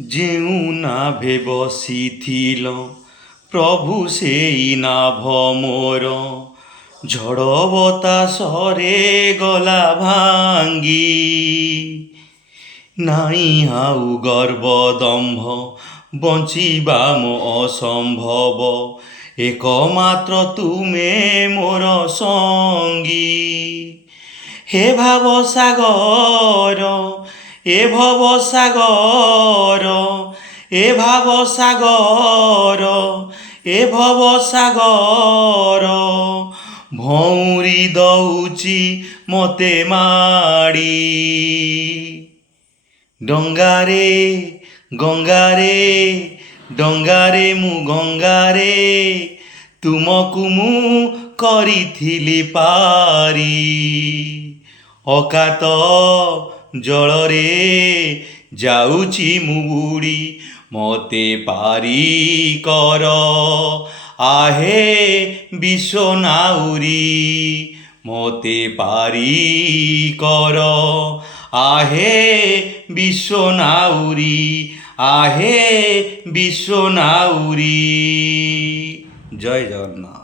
ଯେଉଁ ନାଭେ ବସିଥିଲ ପ୍ରଭୁ ସେଇ ନାଭ ମୋର, ଝଡ଼ ବତାସରେ ଗଲା ଭାଙ୍ଗି। ନାଇଁ ଆଉ ଗର୍ବ ଦମ୍ଭ, ବଞ୍ଚିବା ମୋ ଅସମ୍ଭବ, ଏକମାତ୍ର ତୁମେ ମୋର ସଙ୍ଗୀ। ହେ ଭାବ ସାଗର, ଏ ଭବ ସାଗର, ଏ ଭାବ ସାଗର, ଏ ଭବ ସାଗର, ଭଉଁରି ଦଉଛି ମତେ ମାଡ଼ି। ଡଙ୍ଗାରେ ଗଙ୍ଗାରେ, ଡଙ୍ଗାରେ ମୁଁ ଗଙ୍ଗାରେ, ତୁମକୁ ମୁଁ କରିଥିଲି ପାରି। ଅକାତ ଜଳରେ ଯାଉଛି ମୁଁ ବୁଡ଼ି, ମତେ ପାରି କର ଆହେ ବିଶ୍ୱ ନାଉରୀ। ମତେ ପାରି କର ଆହେ ବିଶ୍ୱ ନାଉରୀ, ଆହେ ବିଶ୍ୱ ନାଉରୀ। ଜୟ ଜଗନ୍ନାଥ।